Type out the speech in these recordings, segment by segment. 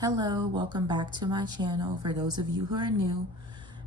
Hello, welcome back to my channel. For those of you who are new,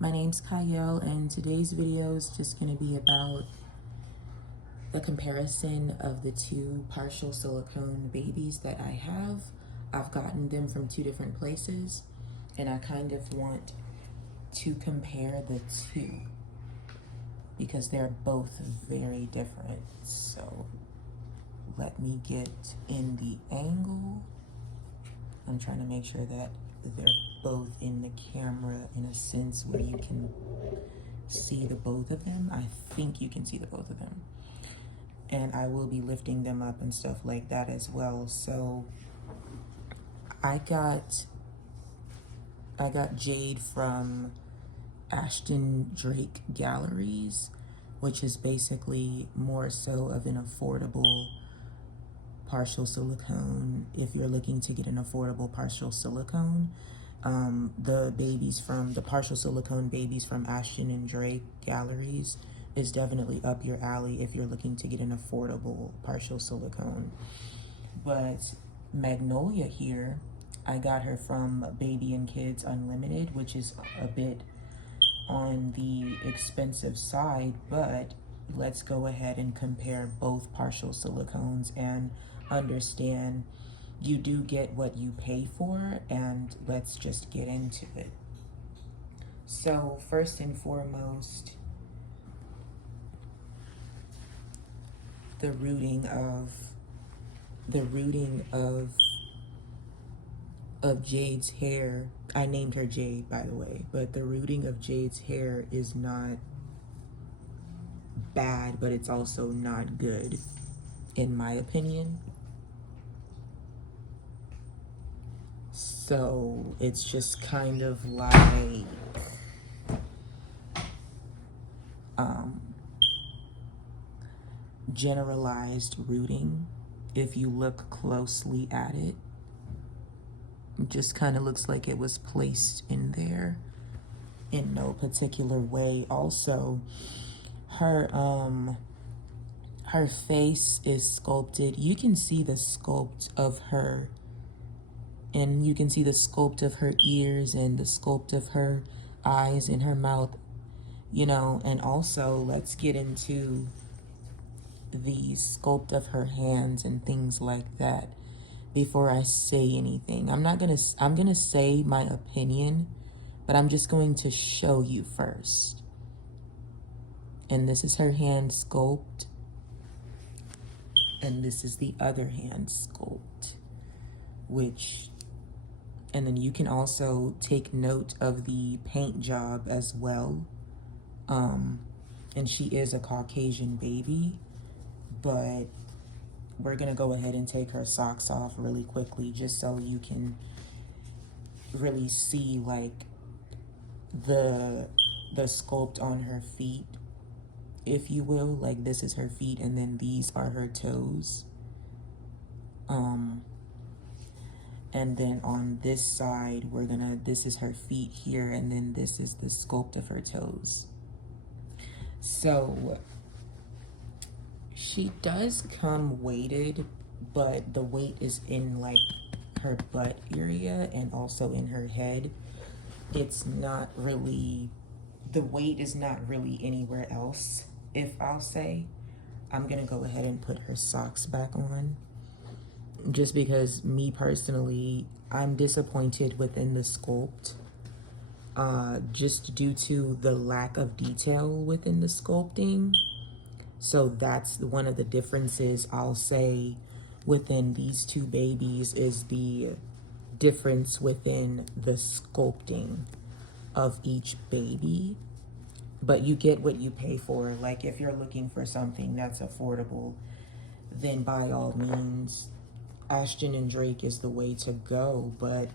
my name's Kyle, and today's video is just going to be about the comparison of the two partial silicone babies that I have. I've gotten them from two different places, and I kind of want to compare the two because they're both very different. So let me get in the angle. I'm trying to make sure that they're both in the camera in a sense where you can see the both of them. I think you can see the both of them. And I will be lifting them up and stuff like that as well. So I got Jade from Ashton Drake Galleries, which is basically more so of an affordable partial silicone. If you're looking to get an affordable partial silicone, the partial silicone babies from Ashton and Drake Galleries is definitely up your alley if you're looking to get an affordable partial silicone. But Magnolia here, I got her from Baby and Kids Unlimited, which is a bit on the expensive side, but let's go ahead and compare both partial silicones and understand you do get what you pay for, and let's just get into it. So first and foremost, the rooting of Jade's hair. I named her Jade, by the way, but the rooting of Jade's hair is not bad, but it's also not good, in my opinion. So it's just kind of like generalized rooting. If you look closely at it, it just kind of looks like it was placed in there in no particular way. Also, her face is sculpted. You can see the sculpt of her, and you can see the sculpt of her ears and the sculpt of her eyes and her mouth, you know. And also, let's get into the sculpt of her hands and things like that before I say anything. I'm gonna say my opinion, but I'm just going to show you first. And this is her hand sculpt, and this is the other hand sculpt, and then you can also take note of the paint job as well. And she is a Caucasian baby, but we're gonna go ahead and take her socks off really quickly just so you can really see like the sculpt on her feet, if you will. Like, this is her feet, and then these are her toes. And then on this side, this is her feet here, and then this is the sculpt of her toes. So she does come weighted, but the weight is in like her butt area and also in her head. It's not really, the weight is not really anywhere else, if I'll say. I'm gonna go ahead and put her socks back on, just because me personally, I'm disappointed within the sculpt, just due to the lack of detail within the sculpting. So that's one of the differences I'll say within these two babies, is the difference within the sculpting of each baby. But you get what you pay for. Like, if you're looking for something that's affordable, then by all means, Ashton and Drake is the way to go. But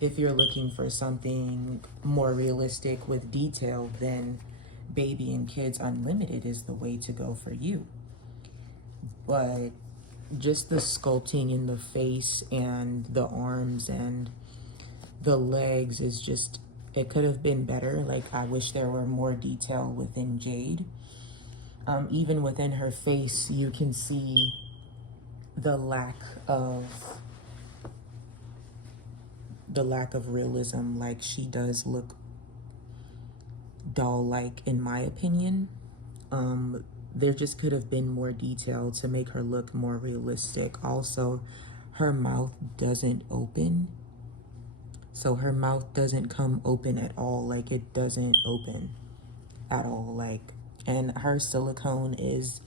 if you're looking for something more realistic with detail, then Baby and Kids Unlimited is the way to go for you. But just the sculpting in the face and the arms and the legs is just, it could have been better. Like, I wish there were more detail within Jade. Even within her face, you can see the lack of the lack of realism. Like, she does look doll-like in my opinion. There just could have been more detail to make her look more realistic. Also, her mouth doesn't open. So her mouth doesn't come open at all. Like, it doesn't open at all. Like, and her silicone is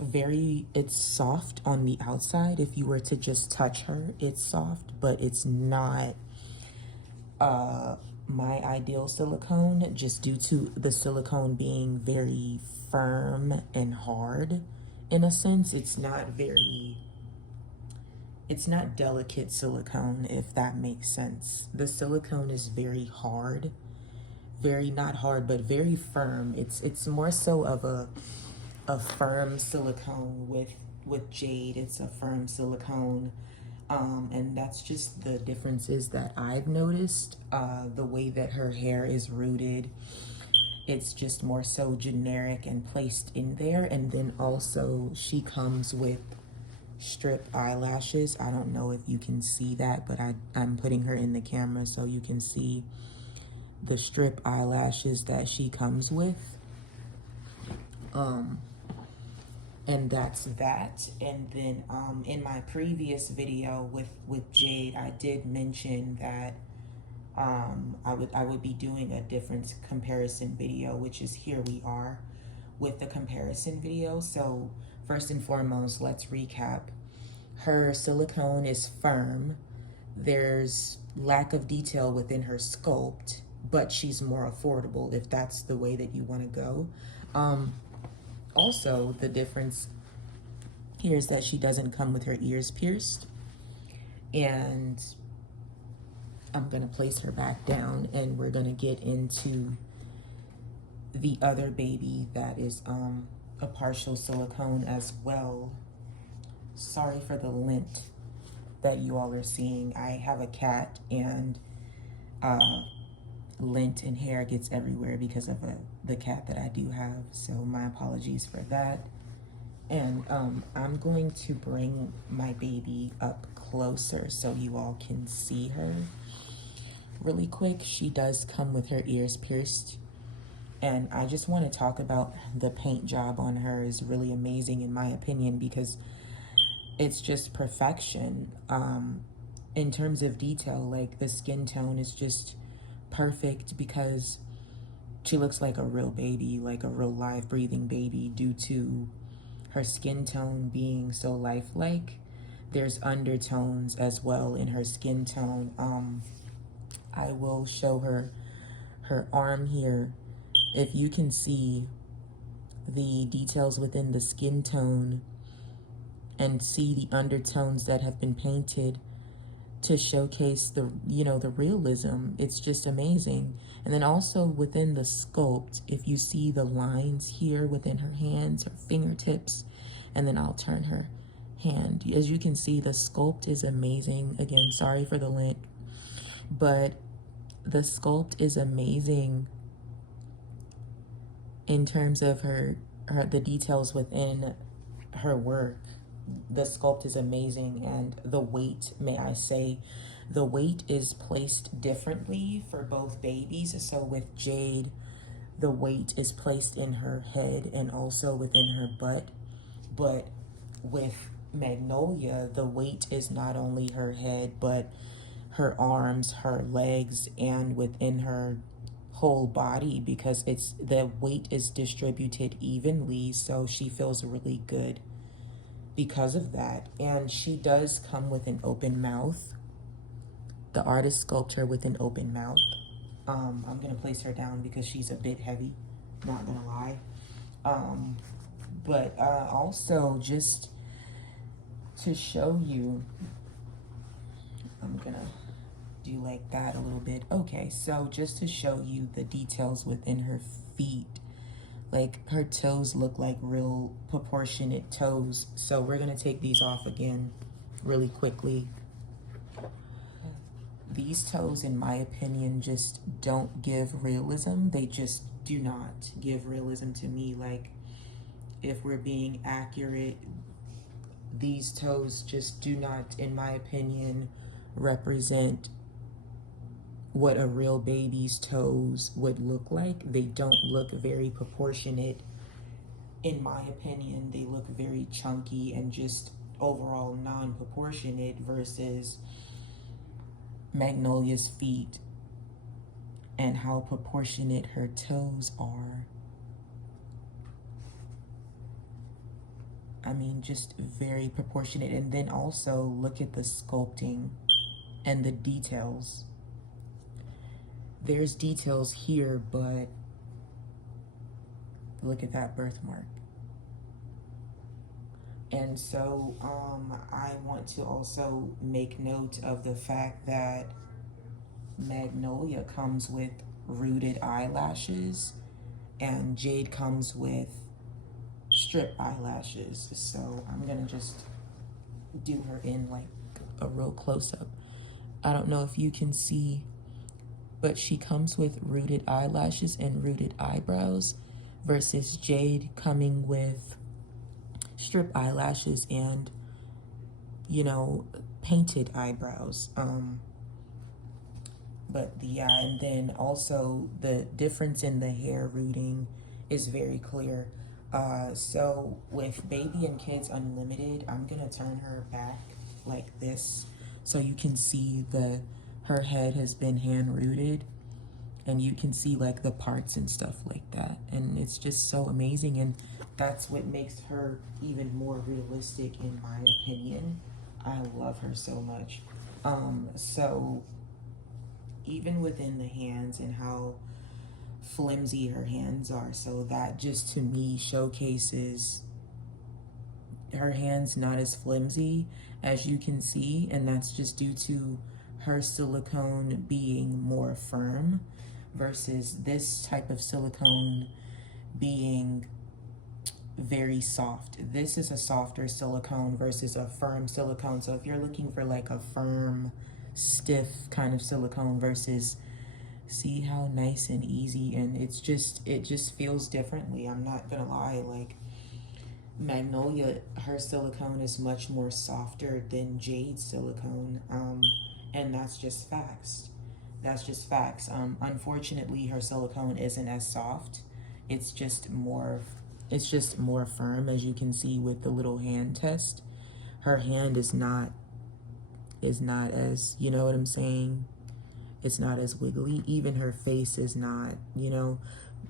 very, it's soft on the outside. If you were to just touch her, it's soft, but it's not my ideal silicone, just due to the silicone being very firm and hard. In a sense, it's not delicate silicone, if that makes sense. The silicone is very hard, very, not hard, but very firm. It's more so of a firm silicone. With Jade, it's a firm silicone. And that's just the differences that I've noticed. The way that her hair is rooted, it's just more so generic and placed in there. And then also she comes with strip eyelashes. I don't know if you can see that, but I'm putting her in the camera so you can see the strip eyelashes that she comes with. And that's that. And then in my previous video with Jade, I did mention that I would be doing a different comparison video, which is here we are with the comparison video. So first and foremost, let's recap. Her silicone is firm. There's lack of detail within her sculpt, but she's more affordable if that's the way that you want to go. Also, the difference here is that she doesn't come with her ears pierced. And I'm going to place her back down, and we're going to get into the other baby that is a partial silicone as well. Sorry for the lint that you all are seeing. I have a cat, and lint and hair gets everywhere because of the cat that I do have. So my apologies for that. And I'm going to bring my baby up closer so you all can see her really quick. She does come with her ears pierced. And I just want to talk about the paint job on her is really amazing in my opinion, because it's just perfection. In terms of detail, like the skin tone is just perfect because she looks like a real baby, like a real live breathing baby, due to her skin tone being so lifelike. There's undertones as well in her skin tone. I will show her arm here. If you can see the details within the skin tone and see the undertones that have been painted to showcase the realism, it's just amazing. And then also within the sculpt, if you see the lines here within her hands, her fingertips, and then I'll turn her hand. As you can see, the sculpt is amazing. Again, sorry for the lint, but the sculpt is amazing in terms of the details within her work. The sculpt is amazing, and the weight, may I say, the weight is placed differently for both babies. So with Jade, the weight is placed in her head and also within her butt. But with Magnolia, the weight is not only her head, but her arms, her legs, and within her whole body, because the weight is distributed evenly, so she feels really good because of that. And she does come with an open mouth. The artist sculpture with an open mouth. I'm gonna place her down because she's a bit heavy, not gonna lie. But also just to show you, I'm gonna do like that a little bit. Okay, so just to show you the details within her feet, like her toes look like real proportionate toes. So we're gonna take these off again really quickly. These toes, in my opinion, just don't give realism. They just do not give realism to me. Like, if we're being accurate, these toes just do not, in my opinion, represent what a real baby's toes would look like. They don't look very proportionate. In my opinion, they look very chunky and just overall non-proportionate versus Magnolia's feet and how proportionate her toes are. I mean, just very proportionate. And then also look at the sculpting and the details. There's details here, but look at that birthmark. And so I want to also make note of the fact that Magnolia comes with rooted eyelashes and Jade comes with strip eyelashes. So I'm gonna just do her in like a real close-up. I don't know if you can see, but she comes with rooted eyelashes and rooted eyebrows versus Jade coming with strip eyelashes and, you know, painted eyebrows. But yeah, and then also the difference in the hair rooting is very clear. So with Baby and Kids Unlimited, I'm gonna turn her back like this so you can see her head has been hand rooted and you can see like the parts and stuff like that. And it's just so amazing, and that's what makes her even more realistic in my opinion. I love her so much. So even within the hands and how flimsy her hands are, so that just to me showcases her hands not as flimsy as you can see, and that's just due to her silicone being more firm versus this type of silicone being very soft. This is a softer silicone versus a firm silicone. So if you're looking for like a firm, stiff kind of silicone versus, see how nice and easy, and it just feels differently. I'm not gonna lie, like Magnolia, her silicone is much more softer than Jade's silicone, and that's just facts. That's just facts. Unfortunately, her silicone isn't as soft. It's just more firm, as you can see with the little hand test. Her hand is not as, you know what I'm saying? It's not as wiggly. Even her face is not, you know,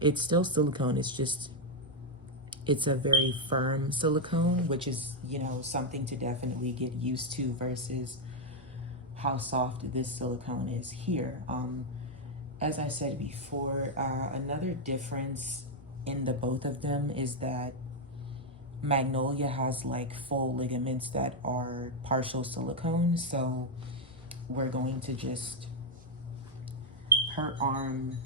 it's still silicone. It's a very firm silicone, which is, you know, something to definitely get used to versus how soft this silicone is here. As I said before, another difference in the both of them is that Magnolia has like full ligaments that are partial silicone. So we're going to just, her arm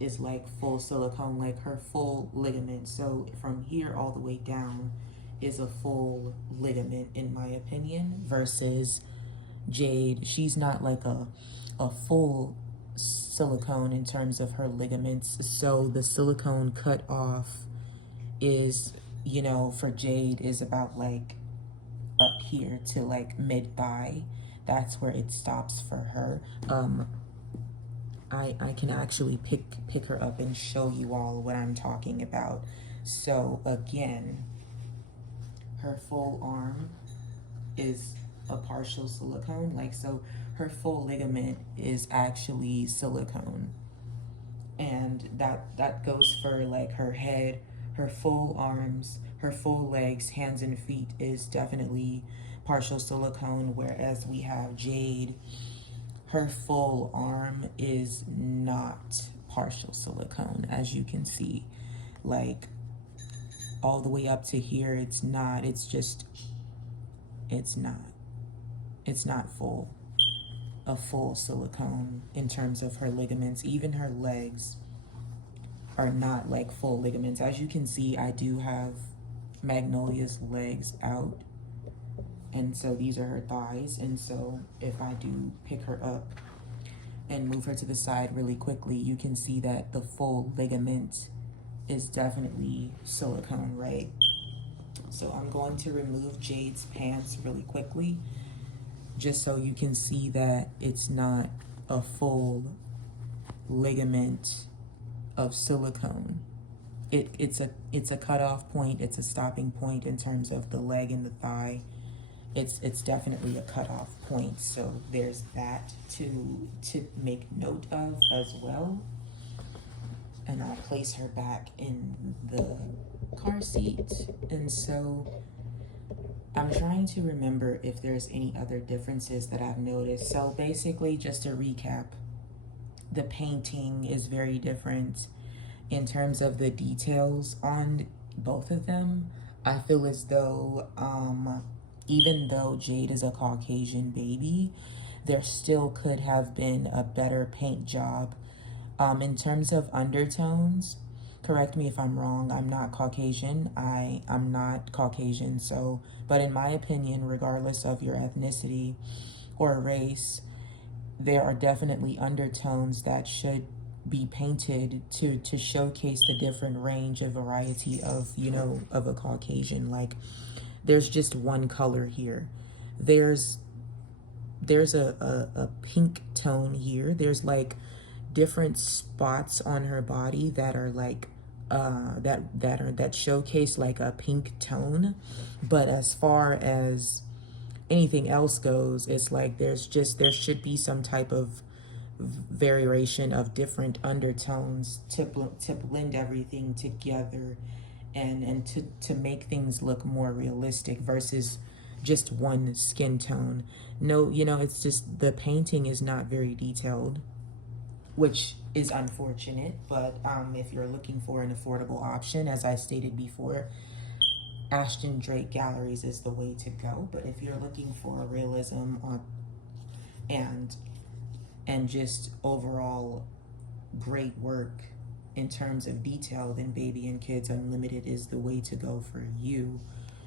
is like full silicone, like her full ligament. So from here all the way down is a full ligament in my opinion, versus Jade, she's not like a full silicone in terms of her ligaments. So the silicone cut off is, you know, for Jade is about like up here to like mid thigh. That's where it stops for her. I can actually pick her up and show you all what I'm talking about. So again, her full arm is a partial silicone, like, so her full ligament is actually silicone, and that goes for like her head, her full arms, her full legs, hands and feet is definitely partial silicone, whereas we have Jade, her full arm is not partial silicone, as you can see, like all the way up to here. It's not, it's not a full silicone in terms of her ligaments. Even her legs are not like full ligaments. As you can see, I do have Magnolia's legs out, and so these are her thighs. And so if I do pick her up and move her to the side really quickly, you can see that the full ligament is definitely silicone, right? So I'm going to remove Jade's pants really quickly, just so you can see that it's not a full ligament of silicone. It's a cutoff point. It's a stopping point in terms of the leg and the thigh. It's definitely a cutoff point. So there's that to make note of as well. And I'll place her back in the car seat. And so I'm trying to remember if there's any other differences that I've noticed. So basically, just to recap, the painting is very different in terms of the details on both of them. I feel as though even though Jade is a Caucasian baby, there still could have been a better paint job. In terms of undertones, correct me if I'm wrong, I'm not Caucasian. I'm not Caucasian, so, but in my opinion, regardless of your ethnicity or race, there are definitely undertones that should be painted to showcase the different range and variety of, you know, of a Caucasian. Like, there's just one color here. There's a pink tone here. There's like different spots on her body that are like that showcase like a pink tone. But as far as anything else goes, it's like there should be some type of variation of different undertones to blend everything together and to make things look more realistic versus just one skin tone. No, you know, it's just the painting is not very detailed, which is unfortunate. But if you're looking for an affordable option, as I stated before, Ashton Drake Galleries is the way to go. But if you're looking for realism and just overall great work in terms of detail, then Baby and Kids Unlimited is the way to go for you.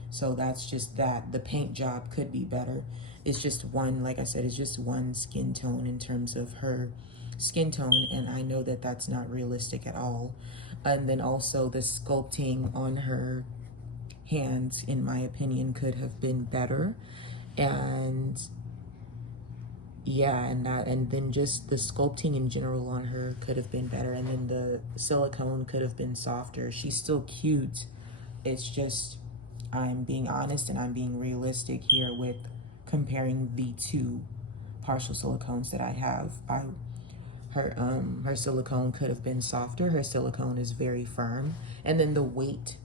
So that's just that. The paint job could be better. It's just one, like I said, it's just one skin tone in terms of her skin tone, and I know that that's not realistic at all. And then also the sculpting on her hands, in my opinion, could have been better. And yeah, and then just the sculpting in general on her could have been better, and then the silicone could have been softer. She's still cute. It's just, I'm being honest and I'm being realistic here with comparing the two partial silicones that I have. Her silicone could have been softer. Her silicone is very firm. And then the weight,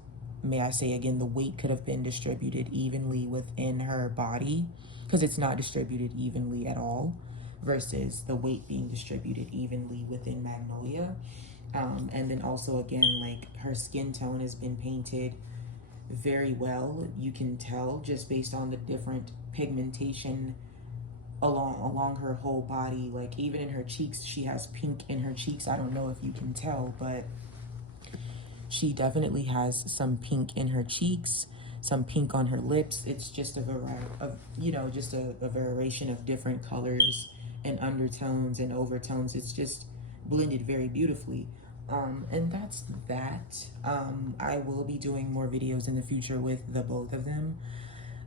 may I say again, the weight could have been distributed evenly within her body, because it's not distributed evenly at all, versus the weight being distributed evenly within Magnolia. And then also again, like, her skin tone has been painted very well. You can tell just based on the different pigmentation along her whole body. Like, even in her cheeks, she has pink in her cheeks. I don't know if you can tell, but she definitely has some pink in her cheeks, some pink on her lips. It's just a variety of, you know, just a variation of different colors and undertones and overtones. It's just blended very beautifully. And that's that. I will be doing more videos in the future with the both of them.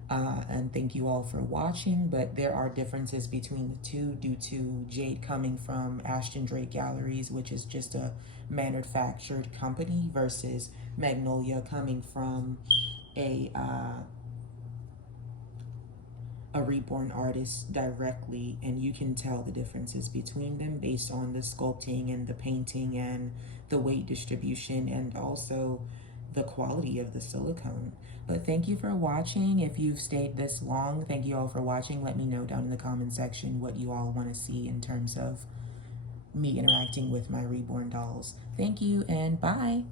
And thank you all for watching, but there are differences between the two due to Jade coming from Ashton Drake Galleries, which is just a manufactured company, versus Magnolia coming from a reborn artist directly, and you can tell the differences between them based on the sculpting and the painting and the weight distribution and also the quality of the silicone. But thank you for watching. If you've stayed this long, thank you all for watching. Let me know down in the comment section what you all want to see in terms of me interacting with my reborn dolls. Thank you and bye.